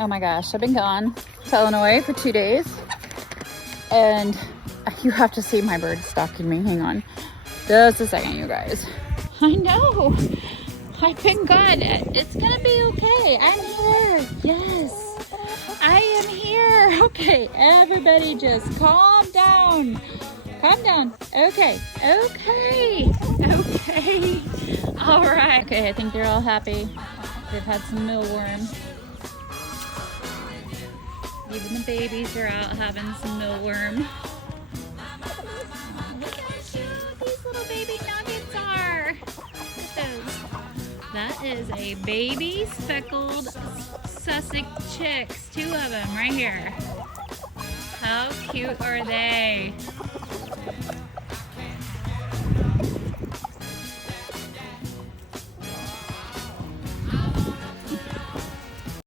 Oh my gosh, I've been gone to Illinois for 2 days and you have to see my bird stalking me. Hang on just a second, you guys. I know, I've been gone. It's gonna be okay. I'm here. Yes, I am here. Okay, everybody just calm down. Calm down. Okay, okay, okay. All right. Okay, I think they're all happy. They've had some mealworm. Even the babies are out having some mealworm. Oh, look how cute these little baby nuggets are. Look at those. That is a baby speckled Sussex chicks. 2 of them right here. How cute are they?